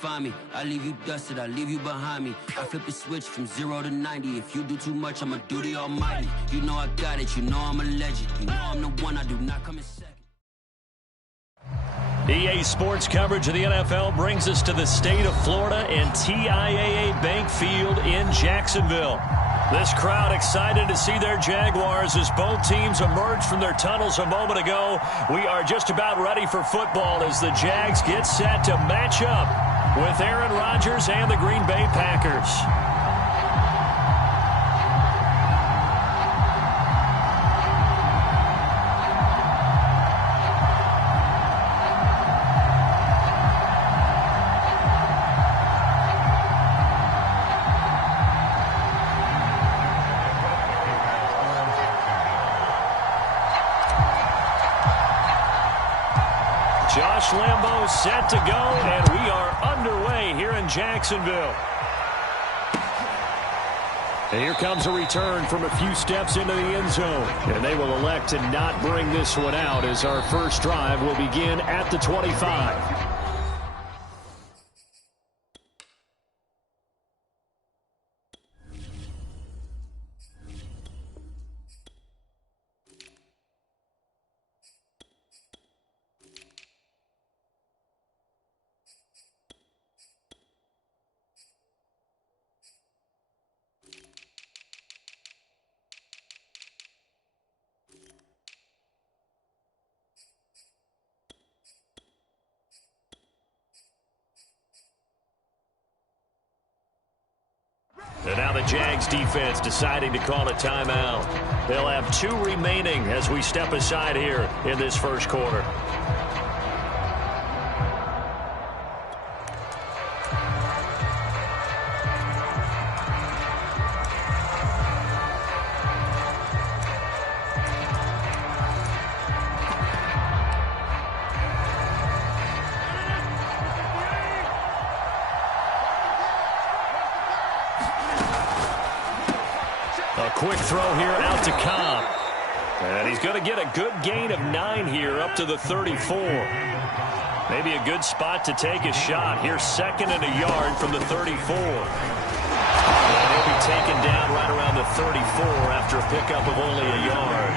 find me. I leave you dusted, I leave you behind me. I flip the switch from 0 to 90. If you do too much, I'ma do the almighty. You know I got it, you know I'm a legend. You know I'm the one, I do not come in second. EA Sports coverage of the NFL brings us to the state of Florida and TIAA Bank Field in Jacksonville. This crowd excited to see their Jaguars as both teams emerged from their tunnels a moment ago. We are just about ready for football as the Jags get set to match up with Aaron Rodgers and the Green Bay Packers. Josh Lambo set to go, and we are underway here in Jacksonville. And here comes a return from a few steps into the end zone. And they will elect to not bring this one out as our first drive will begin at the 25. And now the Jags defense deciding to call a timeout. They'll have 2 remaining as we step aside here in this first quarter. Quick throw here out to Cobb. And he's going to get a good gain of 9 here up to the 34. Maybe a good spot to take a shot. Here's 2nd and a yard from the 34. And he'll be taken down right around the 34 after a pickup of only a yard.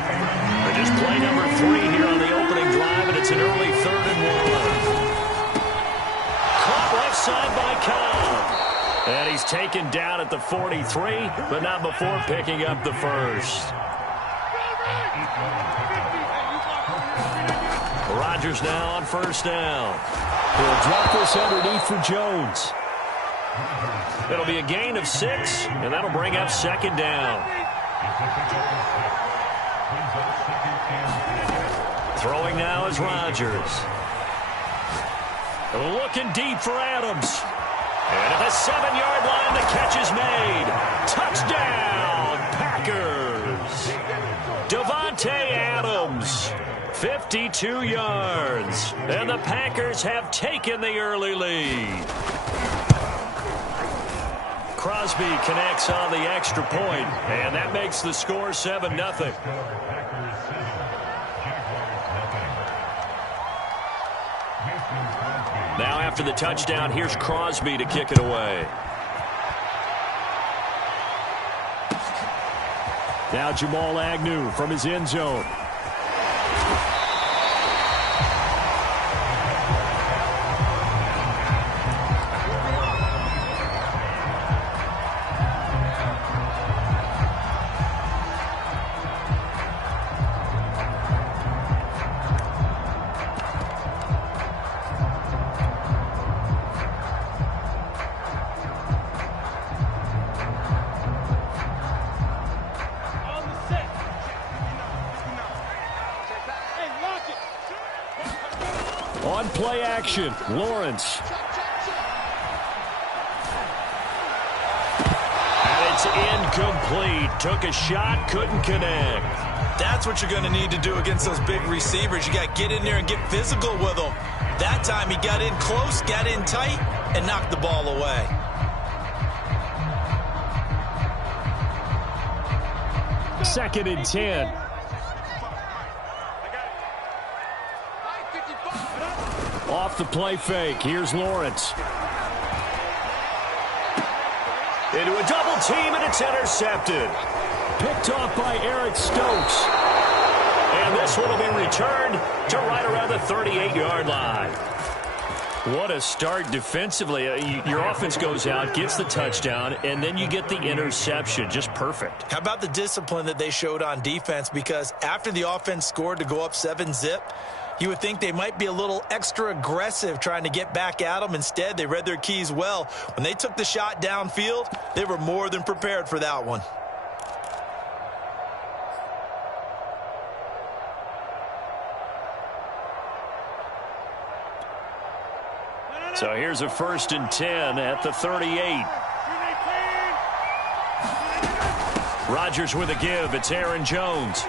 But just play number 3 here on the opening drive, and it's an early 3rd and 1. Caught left side by Cobb. And he's taken down at the 43, but not before picking up the first. Rodgers now on first down. He'll drop this underneath for Jones. It'll be a gain of 6, and that'll bring up 2nd down. Throwing now is Rodgers. Looking deep for Adams. And at the 7-yard line, the catch is made. Touchdown, Packers. Davante Adams, 52 yards. And the Packers have taken the early lead. Crosby connects on the extra point, and that makes the score 7-0. Now after the touchdown, here's Crosby to kick it away. Now Jamal Agnew from his end zone. On play action, Lawrence. And it's incomplete. Took a shot, couldn't connect. That's what you're going to need to do against those big receivers. You got to get in there and get physical with them. That time he got in close, got in tight, and knocked the ball away. Second and 10. Off the play fake, here's Lawrence. Into a double team, and it's intercepted. Picked off by Eric Stokes. And this one will be returned to right around the 38-yard line. What a start defensively. Your offense goes out, gets the touchdown, and then you get the interception. Just perfect. How about the discipline that they showed on defense? Because after the offense scored to go up 7-zip, you would think they might be a little extra aggressive trying to get back at them. Instead, they read their keys well. When they took the shot downfield, they were more than prepared for that one. So here's a 1st and 10 at the 38. Rodgers with a give. It's Aaron Jones.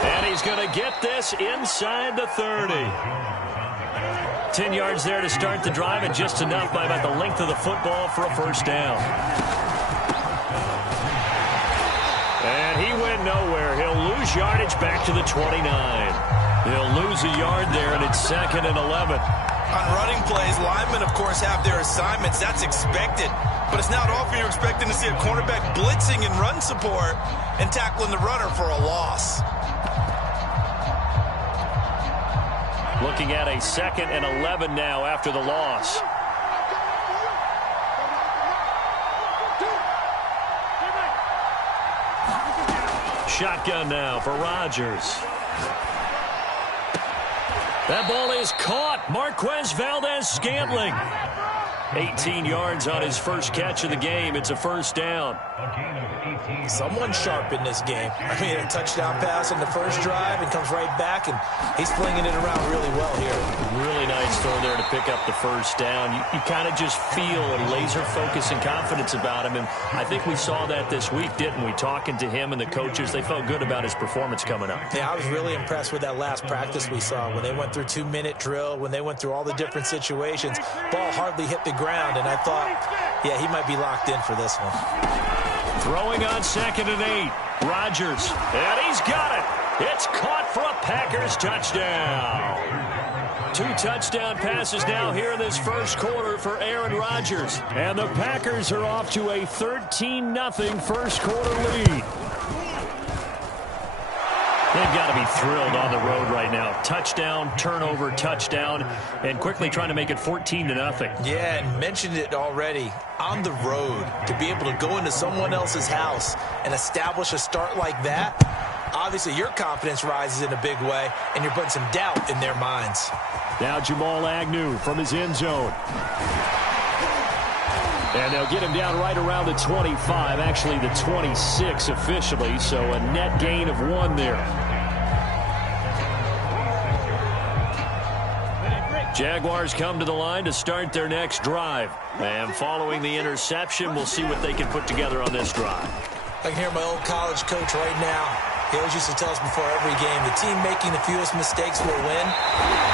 And he's going to get this inside the 30. 10 yards there to start the drive, and just enough by about the length of the football for a 1st down. And he went nowhere. He'll lose yardage back to the 29. He'll lose a yard there, and it's 2nd and 11. On running plays, linemen, of course, have their assignments. That's expected. But it's not often you're expecting to see a cornerback blitzing in run support and tackling the runner for a loss. Looking at a 2nd and 11 now after the loss. Shotgun now for Rodgers. That ball is caught. Marquez Valdez-Scantling. 18 yards on his first catch of the game. It's a 1st down. Someone sharp in this game. I mean, a touchdown pass on the first drive and comes right back, and he's flinging it around really well here. Really nice throw there to pick up the 1st down. You kind of just feel a laser focus and confidence about him, and I think we saw that this week, didn't we? Talking to him and the coaches, they felt good about his performance coming up. Yeah, I was really impressed with that last practice we saw when they went through 2-minute drill, when they went through all the different situations. Ball hardly hit the ground, and I thought, yeah, he might be locked in for this one. Throwing on 2nd and 8. Rodgers, and he's got it. It's caught for a Packers touchdown. 2 touchdown passes now here in this first quarter for Aaron Rodgers. And the Packers are off to a 13-0 first quarter lead. They've got to be thrilled on the road right now. Touchdown, turnover, touchdown, and quickly trying to make it 14-0. Yeah, and mentioned it already. On the road, to be able to go into someone else's house and establish a start like that, obviously your confidence rises in a big way, and you're putting some doubt in their minds. Now Jamal Agnew from his end zone. And they'll get him down right around the 25, actually the 26 officially, so a net gain of 1 there. Jaguars come to the line to start their next drive. And following the interception, we'll see what they can put together on this drive. I can hear my old college coach right now. He always used to tell us before every game, the team making the fewest mistakes will win.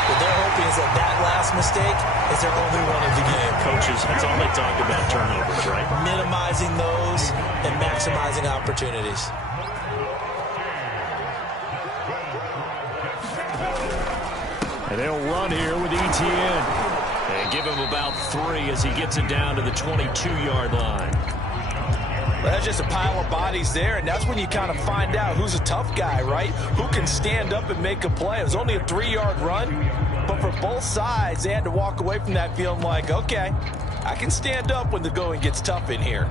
What they're hoping is that that last mistake is their only one of the game. Coaches, that's all they talk about, turnovers, right? Minimizing those and maximizing opportunities. And they'll run here with Etienne. And give him about 3 as he gets it down to the 22-yard line. Well, that's just a pile of bodies there, and that's when you kind of find out who's a tough guy, right? Who can stand up and make a play. It was only a 3-yard run, but for both sides, they had to walk away from that feeling like, okay, I can stand up when the going gets tough in here.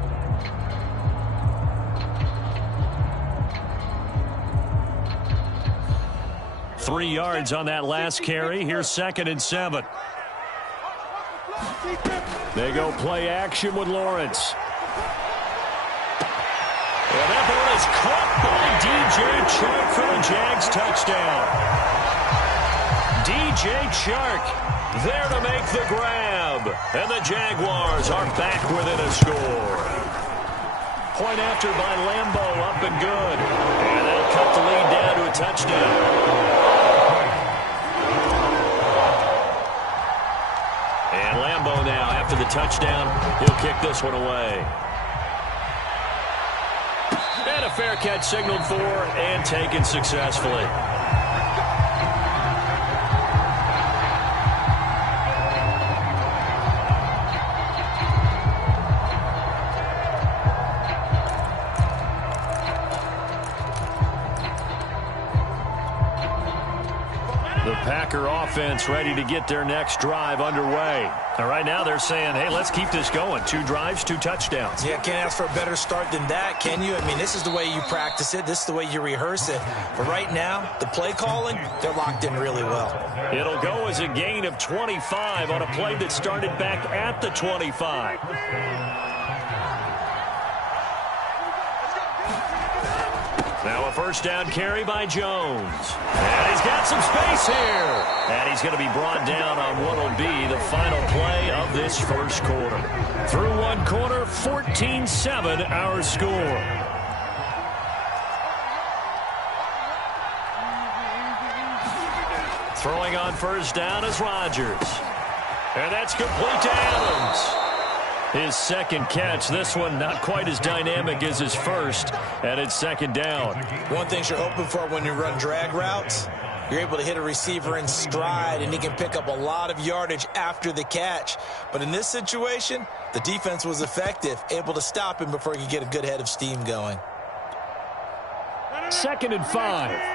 Three yards on that last carry. Here's 2nd and 7. They go play action with Lawrence. And that ball is caught by DJ Chark for the Jags touchdown. DJ Chark there to make the grab. And the Jaguars are back within a score. Point after by Lambo, up and good. And they'll cut the lead down to a touchdown. And Lambo now, after the touchdown, he'll kick this one away. And a fair catch signaled for and taken successfully. defense ready to get their next drive underway. And right now they're saying, hey, let's keep this going. 2 drives, 2 touchdowns. Yeah, can't ask for a better start than that, can you? I mean, this is the way you practice it. This is the way you rehearse it. But right now, the play calling, they're locked in really well. It'll go as a gain of 25 on a play that started back at the 25. Now a first down carry by Jones. And he's got some space here. And he's going to be brought down on what will be the final play of this first quarter. Through one quarter, 14-7 our score. Throwing on first down is Rodgers. And that's complete to Adams. His second catch, this one not quite as dynamic as his first, and it's second down. One thing you're hoping for when you run drag routes, you're able to hit a receiver in stride, and he can pick up a lot of yardage after the catch. But in this situation, the defense was effective, able to stop him before he could get a good head of steam going. 2nd and 5.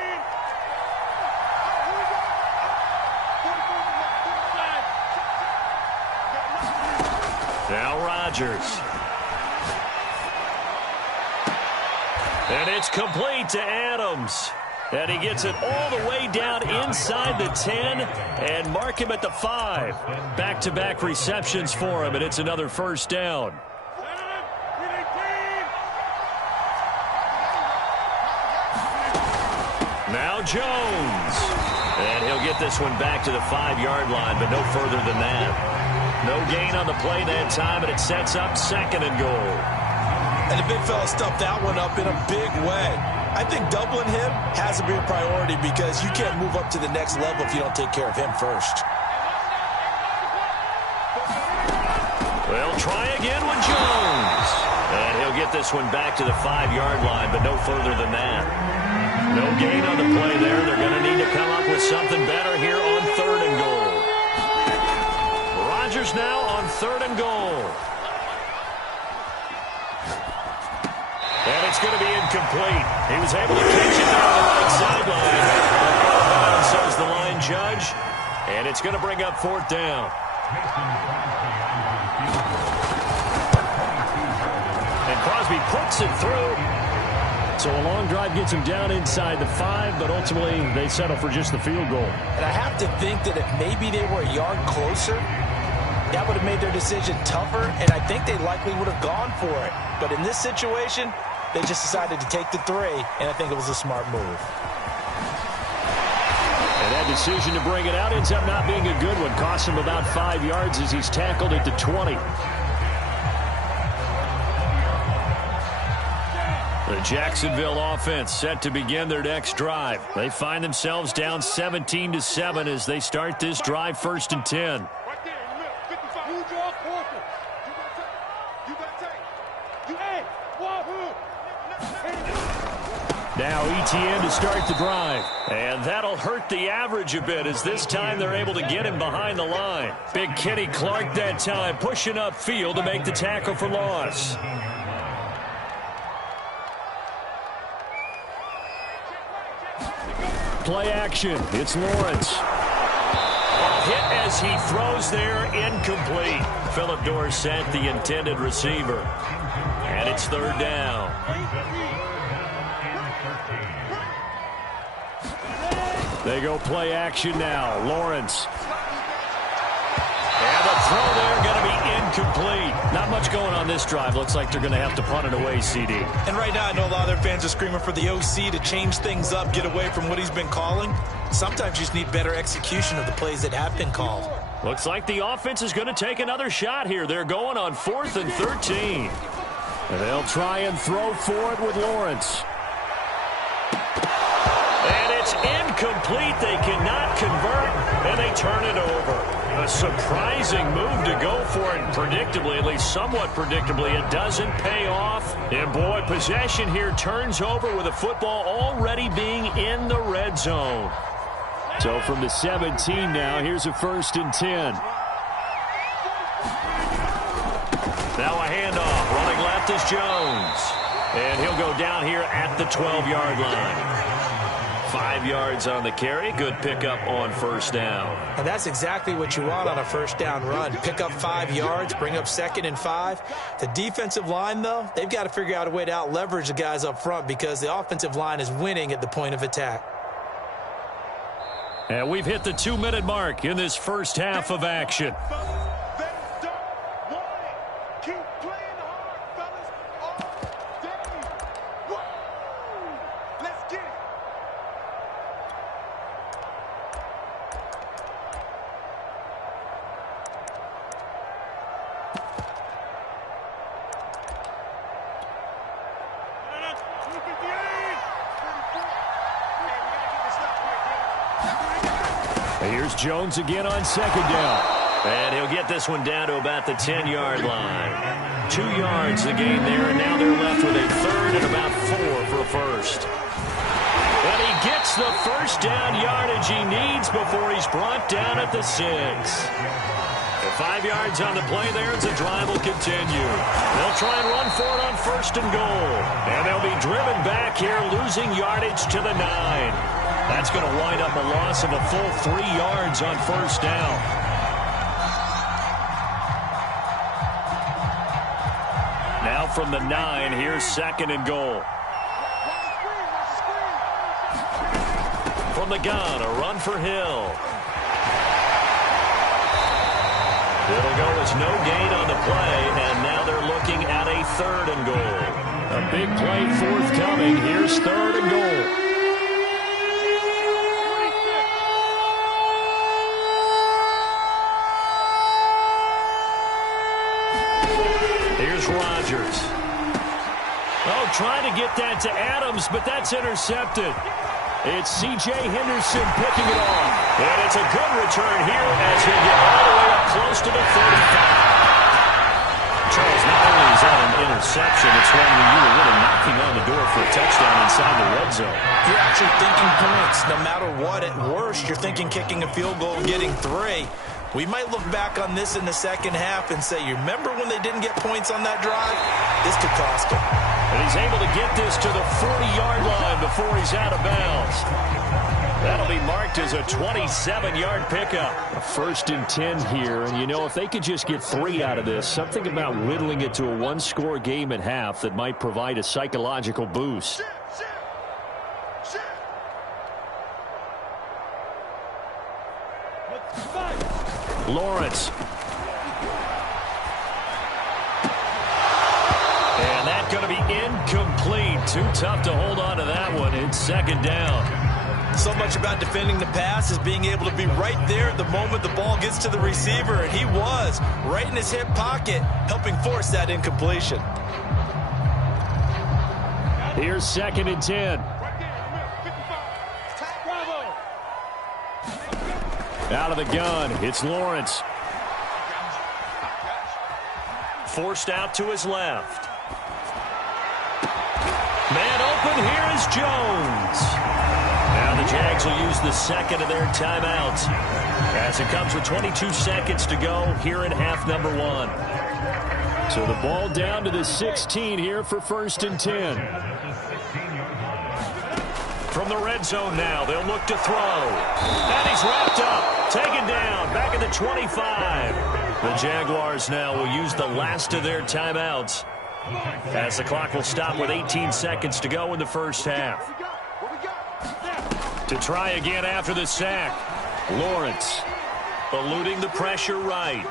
Now Rodgers. And it's complete to Adams. And he gets it all the way down inside the 10 and mark him at the 5. Back-to-back receptions for him, and it's another first down. Now Jones. And he'll get this one back to the 5-yard line, but no further than that. No gain on the play that time, and it sets up 2nd and goal. And the big fella stuffed that one up in a big way. I think doubling him has to be a priority because you can't move up to the next level if you don't take care of him first. Well, try again with Jones. And he'll get this one back to the 5-yard line, but no further than that. No gain on the play there. They're going to need to come up with something better here on 3rd and goal. Rodgers now on 3rd and goal. And it's going to be incomplete. He was able to catch it there on the right sideline. Says the line judge. And it's going to bring up 4th down. And Crosby puts it through. So a long drive gets him down inside the 5, but ultimately they settle for just the field goal. And I have to think that if maybe they were a yard closer, that would have made their decision tougher, and I think they likely would have gone for it. But in this situation, they just decided to take the 3, and I think it was a smart move. And that decision to bring it out ends up not being a good one. Costs him about 5 yards as he's tackled at the 20. The Jacksonville offense set to begin their next drive. They find themselves down 17-7 as they start this drive 1st and 10. Now ETN to start the drive. And that'll hurt the average a bit as this time they're able to get him behind the line. Big Kenny Clark that time pushing upfield to make the tackle for loss. Play action. It's Lawrence. Hit as he throws there, incomplete. Philip Dorsett, the intended receiver. And it's 3rd down. They go play action now. Lawrence. And the throw there going to be incomplete. Not much going on this drive. Looks like they're going to have to punt it away, CD. And right now I know a lot of their fans are screaming for the OC to change things up, get away from what he's been calling. Sometimes you just need better execution of the plays that have been called. Looks like the offense is going to take another shot here. They're going on 4th and 13. And they'll try and throw for it with Lawrence. And it's incomplete. They cannot convert, and they turn it over. A surprising move to go for it. Predictably, at least somewhat predictably, it doesn't pay off. And boy, possession here turns over with the football already being in the red zone. So from the 17 now, here's a 1st and 10. Now a handoff. Running left is Jones. And he'll go down here at the 12-yard line. 5 yards on the carry. Good pickup on first down. And that's exactly what you want on a first down run. Pick up 5 yards, bring up 2nd and 5. The defensive line, though, they've got to figure out a way to out-leverage the guys up front because the offensive line is winning at the point of attack. And we've hit the 2-minute mark in this first half of action. Here's Jones again on 2nd down. And he'll get this one down to about the 10-yard line. 2 yards the gain there, and now they're left with a 3rd and about 4 for a first. And he gets the first down yardage he needs before he's brought down at the 6. At 5 yards on the play there, as the drive will continue. They'll try and run for it on 1st and goal. And they'll be driven back here, losing yardage to the 9. That's going to wind up a loss of a full 3 yards on first down. Now from the 9, here's 2nd and goal. From the gun, a run for Hill. It'll go as no gain on the play, and now they're looking at a 3rd and goal. A big play forthcoming. Here's 3rd and goal. Here's Rodgers. Oh, trying to get that to Adams, but that's intercepted. It's C.J. Henderson picking it off. And it's a good return here as he'll get all the way up close to the 35. Charles, not only is that an interception, it's one where you were really knocking on the door for a touchdown inside the red zone. You're actually thinking points. No matter what, at worst, you're thinking kicking a field goal and getting 3. We might look back on this in the second half and say, you remember when they didn't get points on that drive? This could cost them. And he's able to get this to the 40-yard line before he's out of bounds. That'll be marked as a 27-yard pickup. A 1st and 10 here, and you know, if they could just get 3 out of this, something about whittling it to a 1-score game at half that might provide a psychological boost. Lawrence. And that's going to be incomplete. Too tough to hold on to that one. It's 2nd down. So much about defending the pass is being able to be right there at the moment the ball gets to the receiver, and he was right in his hip pocket, helping force that incompletion. Here's 2nd and 10. Out of the gun, it's Lawrence. Forced out to his left. Man open, here is Jones. Now the Jags will use the 2nd of their timeouts as it comes with 22 seconds to go here in half number 1. So the ball down to the 16 here for 1st and 10. From the red zone now, they'll look to throw. And he's wrapped up, taken down, back at the 25. The Jaguars now will use the last of their timeouts as the clock will stop with 18 seconds to go in the first half. To try again after the sack, Lawrence eluding the pressure right.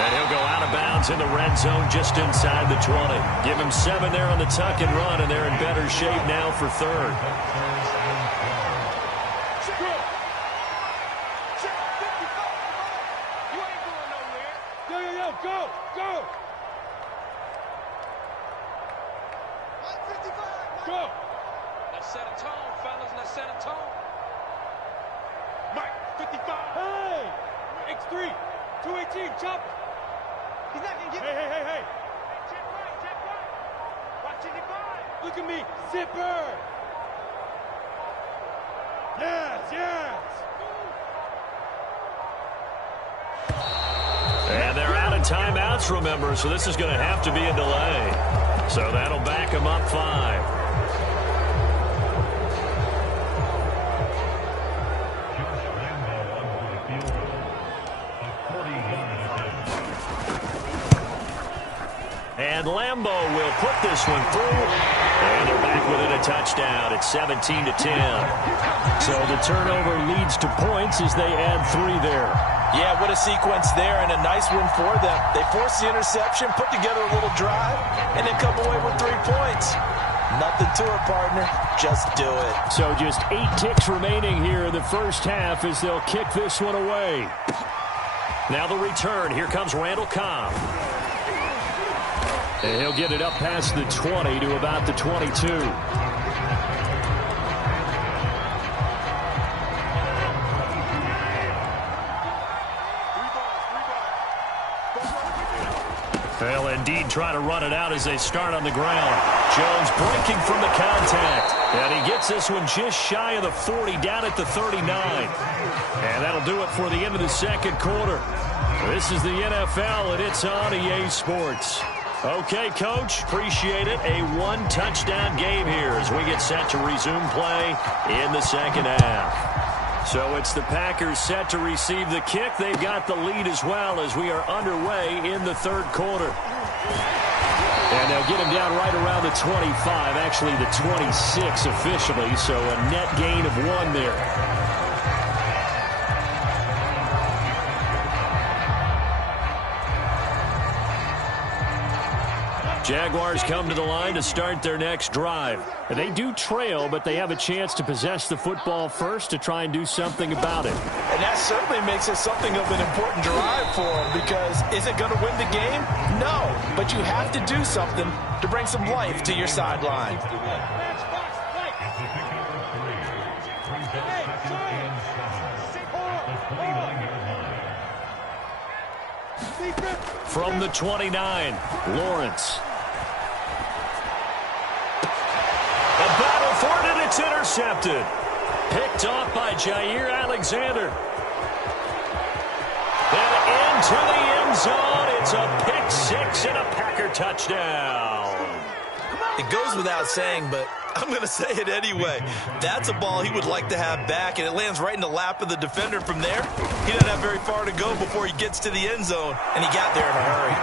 And he'll go out of bounds in the red zone just inside the 20. Give him 7 there on the tuck and run, and they're in better shape now for 3rd. Go! Let's set a tone, fellas. Let's set a tone. Mike, 55. Hey! X3, 218, chop. He's not gonna get it. Hey. Check right. Watch it, look at me, zipper. Yes. And they're out of timeouts, remember, so this is going to have to be a delay. So that'll back them up 5. And Lambo will put this one through. And they're back within a touchdown. It's 17-10. So the turnover leads to points as they add 3 there. Yeah, what a sequence there, and a nice win for them. They forced the interception, put together a little drive, and then come away with 3 points. Nothing to it, partner. Just do it. So just 8 ticks remaining here in the first half as they'll kick this one away. Now the return. Here comes Randall Cobb. And he'll get it up past the 20 to about the 22. They'll indeed try to run it out as they start on the ground. Jones breaking from the contact. And he gets this one just shy of the 40, down at the 39. And that'll do it for the end of the second quarter. This is the NFL, and it's on EA Sports. Okay, Coach, appreciate it. A 1-touchdown game here as we get set to resume play in the second half. So it's the Packers set to receive the kick. They've got the lead as well as we are underway in the third quarter. And they'll get him down right around the 25, actually the 26 officially, so a net gain of 1 there. Jaguars come to the line to start their next drive. And they do trail, but they have a chance to possess the football first to try and do something about it. And that certainly makes it something of an important drive for them, because is it going to win the game? No, but you have to do something to bring some life to your sideline. From the 29, Lawrence. A battle for it, and it's intercepted. Picked off by Jair Alexander. And into the end zone. It's a pick 6 and a Packer touchdown. It goes without saying, but I'm going to say it anyway. That's a ball he would like to have back, and it lands right in the lap of the defender from there. He doesn't have very far to go before he gets to the end zone, and he got there in a hurry.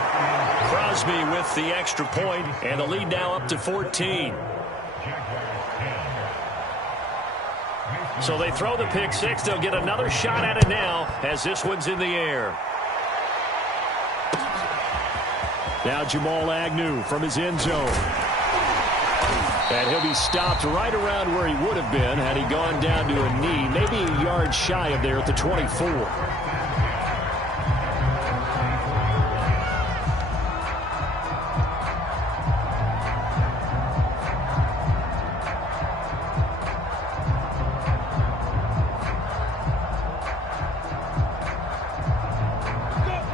Crosby with the extra point, and the lead now up to 14. So they throw the pick 6. They'll get another shot at it now as this one's in the air. Now Jamal Agnew from his end zone. And he'll be stopped right around where he would have been had he gone down to a knee, maybe a yard shy of there at the 24.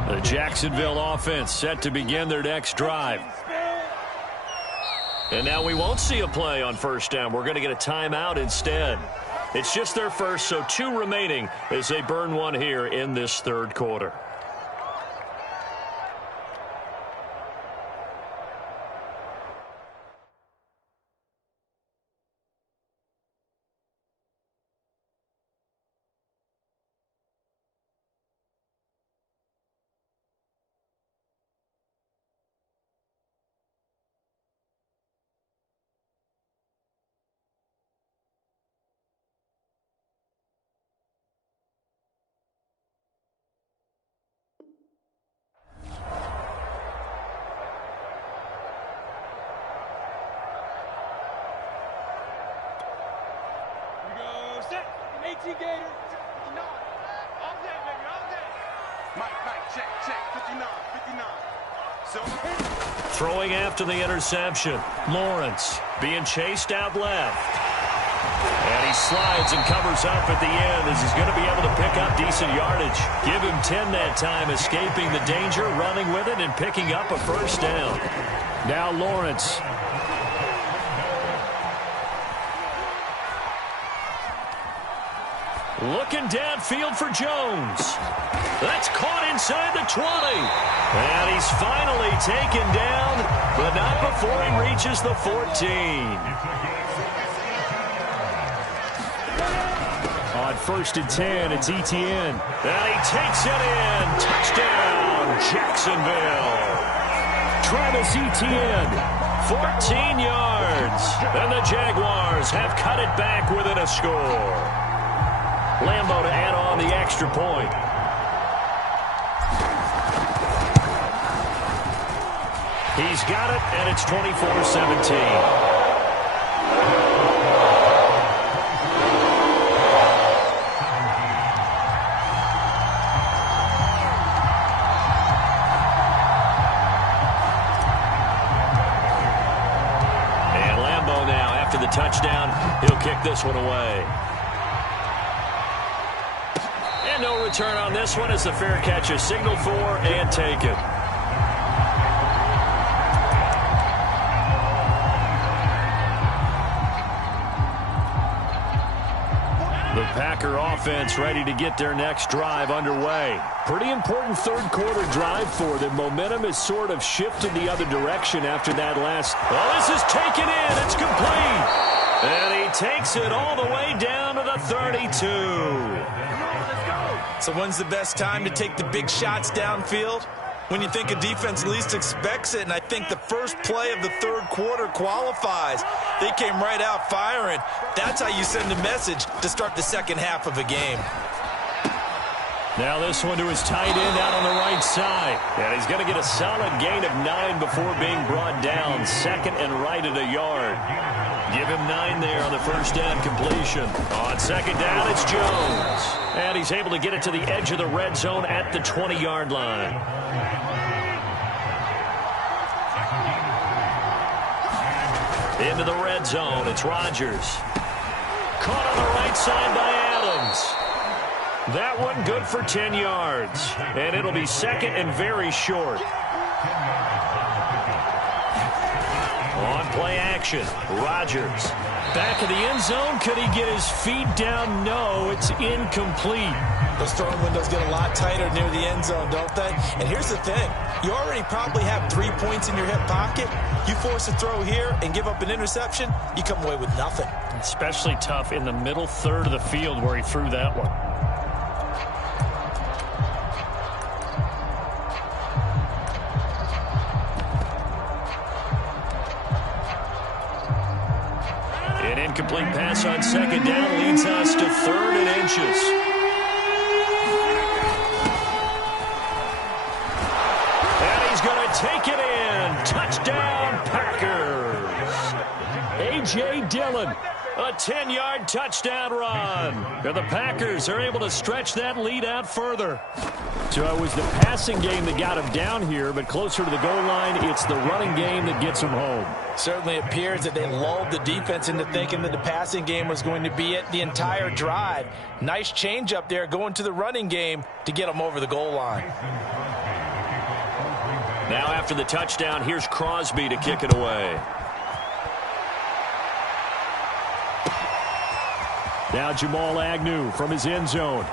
The Jacksonville offense set to begin their next drive. And now we won't see a play on first down. We're going to get a timeout instead. It's just their first, so 2 remaining as they burn one here in this third quarter. Throwing after the interception. Lawrence being chased out left. And he slides and covers up at the end as he's going to be able to pick up decent yardage. Give him 10 that time, escaping the danger, running with it, and picking up a first down. Now Lawrence. Looking downfield for Jones. That's caught inside the 20. And he's finally taken down, but not before he reaches the 14. On 1st and 10, it's Etienne. And he takes it in. Touchdown, Jacksonville. Travis Etienne, 14 yards. And the Jaguars have cut it back within a score. Lambeau to add on the extra point. He's got it, and it's 24-17. The touchdown, he'll kick this one away. And no return on this one as the fair catch is signaled for and taken. The Packer offense ready to get their next drive underway. Pretty important third quarter drive for them. Momentum has sort of shifted the other direction after that last. Well, this is taken in. It's complete. And he takes it all the way down to the 32. So when's the best time to take the big shots downfield? When you think a defense least expects it, and I think the first play of the third quarter qualifies. They came right out firing. That's how you send a message to start the second half of a game. Now this one to his tight end out on the right side. And he's going to get a solid gain of 9 before being brought down. Second and right at a yard. Give him 9 there on the first down completion. On second down, it's Jones. And he's able to get it to the edge of the red zone at the 20-yard line. Into the red zone, it's Rodgers. Caught on the right side by Adams. That one good for 10 yards. And it'll be second and very short. On play action, Rodgers. Back of the end zone, could he get his feet down? No, it's incomplete. Those throwing windows get a lot tighter near the end zone, don't they? And here's the thing. You already probably have 3 points in your hip pocket. You force a throw here and give up an interception, you come away with nothing. Especially tough in the middle third of the field where he threw that one. An incomplete pass on second down leads us to 3rd and inches. Take it in. Touchdown, Packers. A.J. Dillon, a 10-yard touchdown run. And the Packers are able to stretch that lead out further. So it was the passing game that got him down here, but closer to the goal line, it's the running game that gets him home. Certainly appears that they lulled the defense into thinking that the passing game was going to be it the entire drive. Nice change up there going to the running game to get them over the goal line. Now after the touchdown, here's Crosby to kick it away. Now Jamal Agnew from his end zone.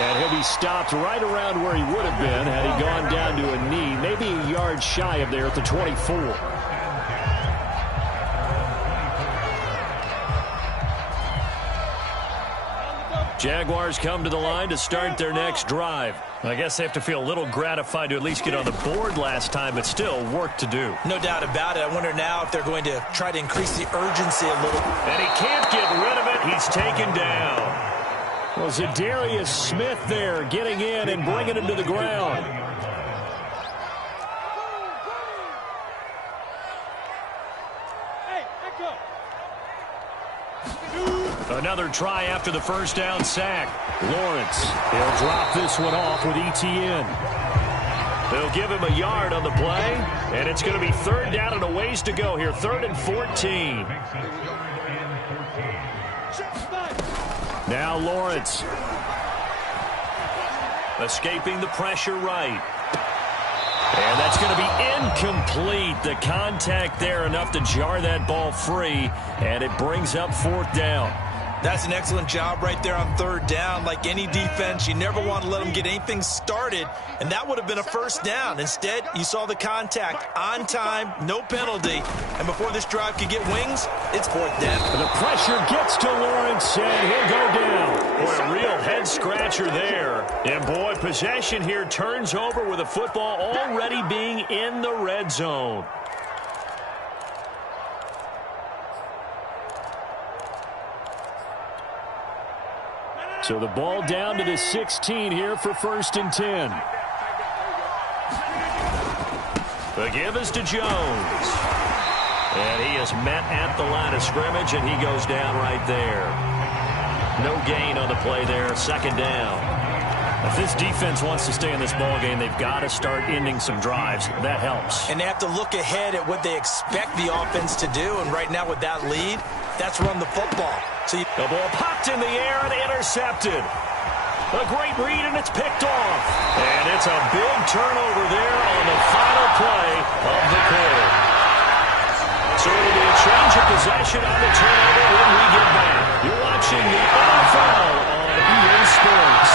And he'll be stopped right around where he would have been had he gone down to a knee, maybe a yard shy of there at the 24. Jaguars come to the line to start their next drive. I guess they have to feel a little gratified to at least get on the board last time, but still work to do. No doubt about it. I wonder now if they're going to try to increase the urgency a little. And he can't get rid of it. He's taken down. Well, Zadarius Smith there getting in and bringing him to the ground. Another try after the first down sack. Lawrence, he'll drop this one off with Etienne. They'll give him a yard on the play, and it's going to be 3rd down and a ways to go here. 3rd and 14. Now Lawrence. Escaping the pressure right. And that's going to be incomplete. The contact there enough to jar that ball free, and it brings up 4th down. That's an excellent job right there on 3rd down. Like any defense, you never want to let them get anything started, and that would have been a 1st down. Instead, you saw the contact on time, no penalty, and before this drive could get wings, it's 4th down. The pressure gets to Lawrence, and he'll go down. Boy, a real head-scratcher there. And, boy, possession here turns over with the football already being in the red zone. So the ball down to the 16 here for 1st and 10. The give is to Jones. And he is met at the line of scrimmage, and he goes down right there. No gain on the play there, 2nd down. If this defense wants to stay in this ball game, they've got to start ending some drives. That helps. And they have to look ahead at what they expect the offense to do. And right now with that lead, that's run the football. So the ball popped in the air and intercepted. A great read, and it's picked off. And it's a big turnover there on the final play of the quarter. So it'll be a change of possession on the turnover when we get back. You're watching the NFL on EA Sports.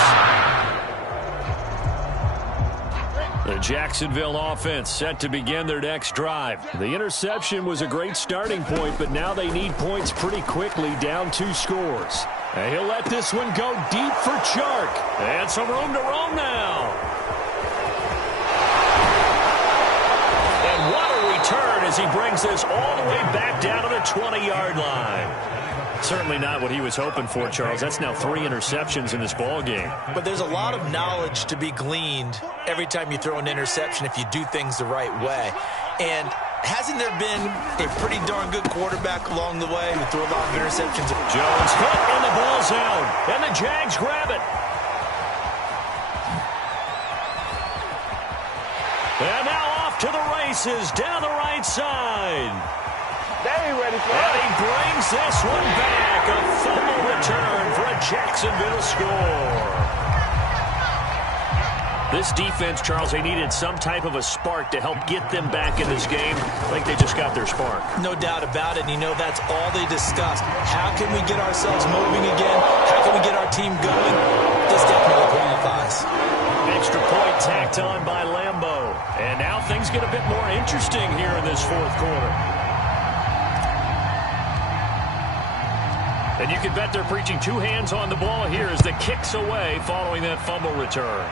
The Jacksonville offense set to begin their next drive. The interception was a great starting point, but now they need points pretty quickly, down 2 scores. And he'll let this one go deep for Chark. And some room to roam now. And what a return as he brings this all the way back down to the 20-yard line. Certainly not what he was hoping for, Charles. That's now 3 interceptions in this ball game. But there's a lot of knowledge to be gleaned every time you throw an interception if you do things the right way. And hasn't there been a pretty darn good quarterback along the way who threw a lot of interceptions? Jones hit, and the ball's out. And the Jags grab it. And now off to the races down the right side. They ain't ready for it. And he brings this one back. A fumble return for a Jacksonville score. This defense, Charles, they needed some type of a spark to help get them back in this game. I think they just got their spark. No doubt about it. And, you know, that's all they discussed. How can we get ourselves moving again? How can we get our team going? This definitely qualifies. Extra point tacked on by Lambeau. And now things get a bit more interesting here in this 4th quarter. And you can bet they're preaching 2 hands on the ball here as the kick's away following that fumble return.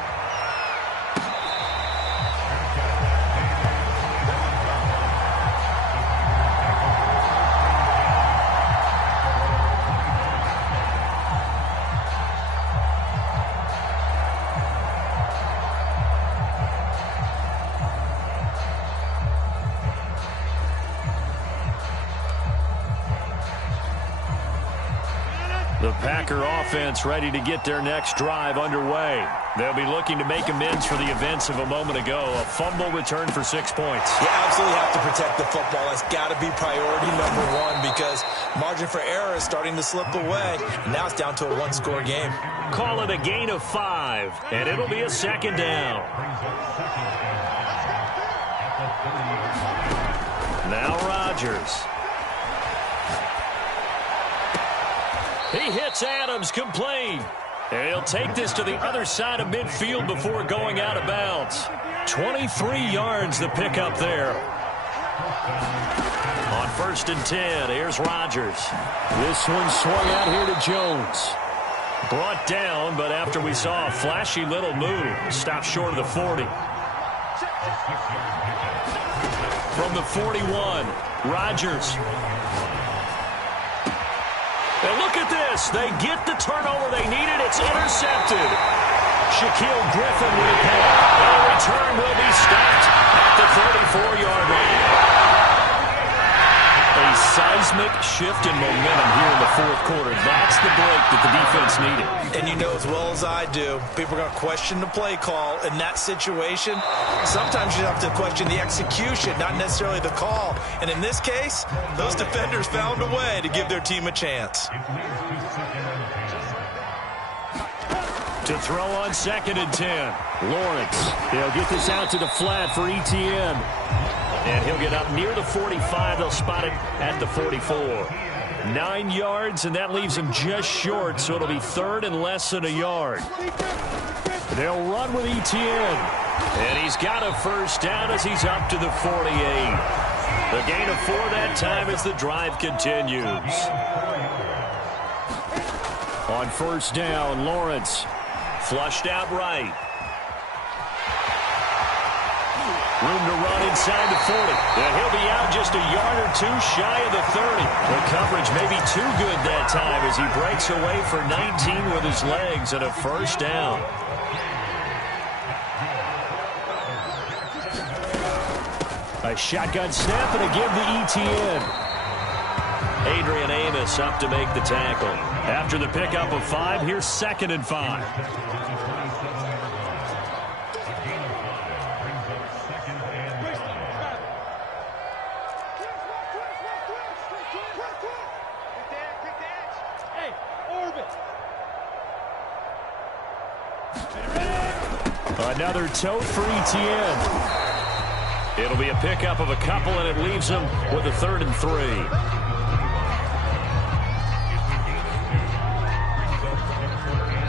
The Packer offense ready to get their next drive underway. They'll be looking to make amends for the events of a moment ago. A fumble return for 6 points. You absolutely have to protect the football. That's got to be priority number 1 because margin for error is starting to slip away. And now it's down to a 1-score game. Call it a gain of 5, and it'll be a 2nd down. Now Rodgers. He hits Adams complete. And he'll take this to the other side of midfield before going out of bounds. 23 yards the pickup there. On 1st and 10, here's Rodgers. This one swung out here to Jones. Brought down, but after we saw a flashy little move, stopped short of the 40. From the 41, Rodgers. And look at this. They get the turnover they needed. It's intercepted. Shaquille Griffin with a pick. And a return will be stopped at the 34-yard line. A seismic shift in momentum here in the 4th quarter. That's the break that the defense needed. And you know as well as I do, people are going to question the play call in that situation. Sometimes you have to question the execution, not necessarily the call. And in this case, those defenders found a way to give their team a chance. To throw on 2nd and 10. Lawrence. They'll get this out to the flat for ETN. And he'll get up near the 45. They'll spot it at the 44. 9 yards, and that leaves him just short, so it'll be 3rd and less than a yard. They'll run with ETN. And he's got a 1st down as he's up to the 48. The gain of 4 that time as the drive continues. On first down, Lawrence. Flushed out right. Room to run inside the 40. And he'll be out just a yard or two shy of the 30. The coverage may be too good that time as he breaks away for 19 with his legs and a first down. A shotgun snap and a give to ETN. Adrian Amos up to make the tackle. After the pickup of 5, here's 2nd and 5. Another tote for ETN. It'll be a pickup of a couple, and it leaves them with a 3rd and 3.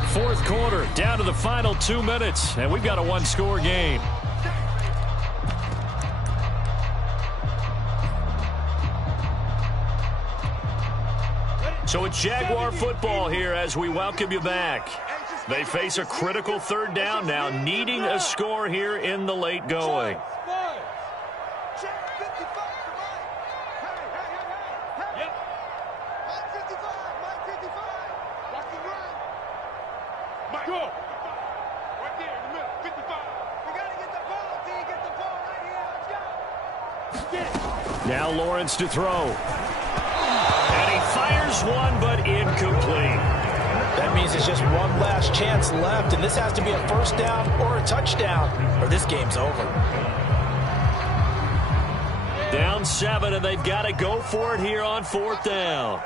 Fourth quarter, down to the final 2 minutes, and we've got a one-score game. So it's Jaguar football here as we welcome you back. They face a critical 3rd down now, needing a score here in the late going. Now Lawrence to throw. And he fires one, but incomplete. That means it's just one last chance left, and this has to be a first down or a touchdown, or this game's over. Down 7, and they've got to go for it here on 4th down.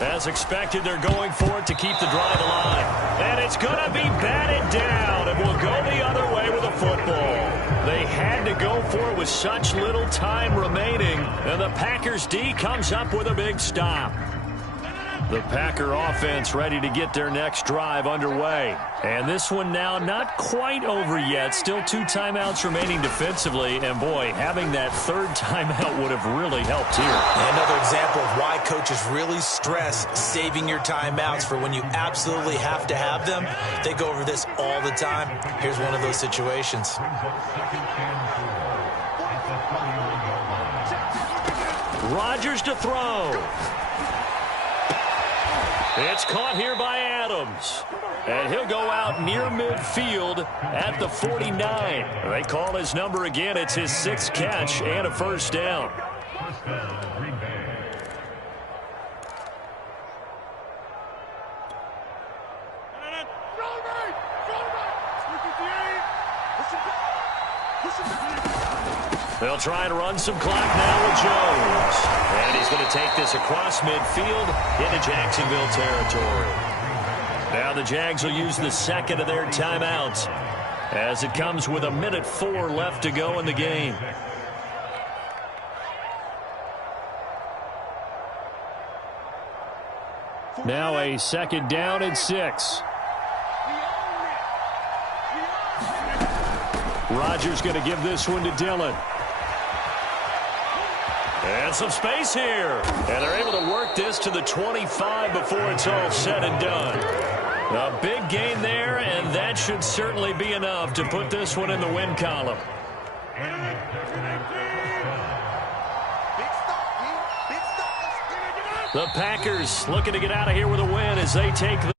As expected, they're going for it to keep the drive alive. And it's going to be batted down, and will go the other way with a football. They had to go for it with such little time remaining, and the Packers D comes up with a big stop. The Packer offense ready to get their next drive underway. And this one now not quite over yet. Still 2 timeouts remaining defensively. And, boy, having that 3rd timeout would have really helped here. Another example of why coaches really stress saving your timeouts for when you absolutely have to have them. They go over this all the time. Here's one of those situations. Rodgers to throw. It's caught here by Adams. And he'll go out near midfield at the 49. They call his number again. It's his 6th catch and a first down. They'll try and run some clock now with Jones. And he's going to take this across midfield into Jacksonville territory. Now the Jags will use the 2nd of their timeouts as it comes with 1:04 left to go in the game. Now a 2nd down and 6. Rodgers going to give this one to Dillon. And some space here. And they're able to work this to the 25 before it's all said and done. A big gain there, and that should certainly be enough to put this one in the win column. The Packers looking to get out of here with a win as they take the